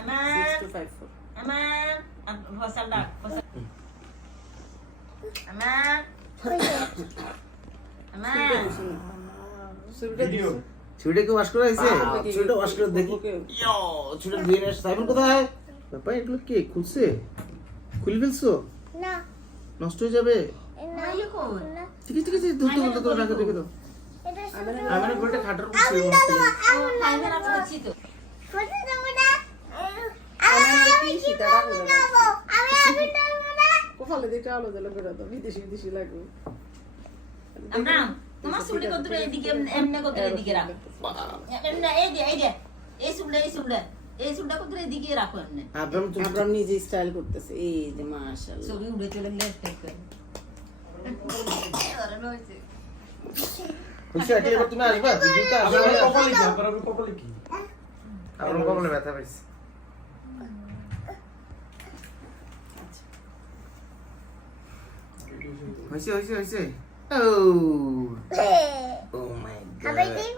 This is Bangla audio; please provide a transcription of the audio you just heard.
Aman. 6254 Aman. Fasal dak. Fasal. Aman. Aman. শুরুটা ভিডিও ছুটে কি ওয়াশ করা হয়েছে ছুটে ওয়াশ করে দেখি ইয়ো ছুটে ধুয়ে নিয়ে সাইমন কোথায় বাবা এগুলো কে খুলছে খুলে ফেলছো না নষ্ট হয়ে যাবে না Ayun. ঠিক আছে ধুতে রাখো রেখে দাও এটা শুধু আমি গোটা খাটার উপর আমি শুয়ে দাও বসতে Oh, kaya na ako dito. Photo দেব না আমি সীতারা করে যাবো আমি আগুন দেব না কোফালে দিতে আলো দিলে করে দাও বিদেশি লাগবে Amna, তোমার সুলে কত এদিকে এমনে কত এদিকে রাখো। এমনে এই যে। এই সুলে কত এদিকে রাখো এমনে। আব্রাম তুমি আমরা নিজে স্টাইল করতেছে এই যে মাশাআল্লাহ ছবি উড়ে চলে গেলে স্টেপ করে। বুঝছো এটা এবার তুমি আসবা ভিডিওতে আসবে কপালে কি আপনার আমি কপালে কি আমার কপালে ব্যথা পাইছে হইছে ও ও মাই গড আবার ঠিক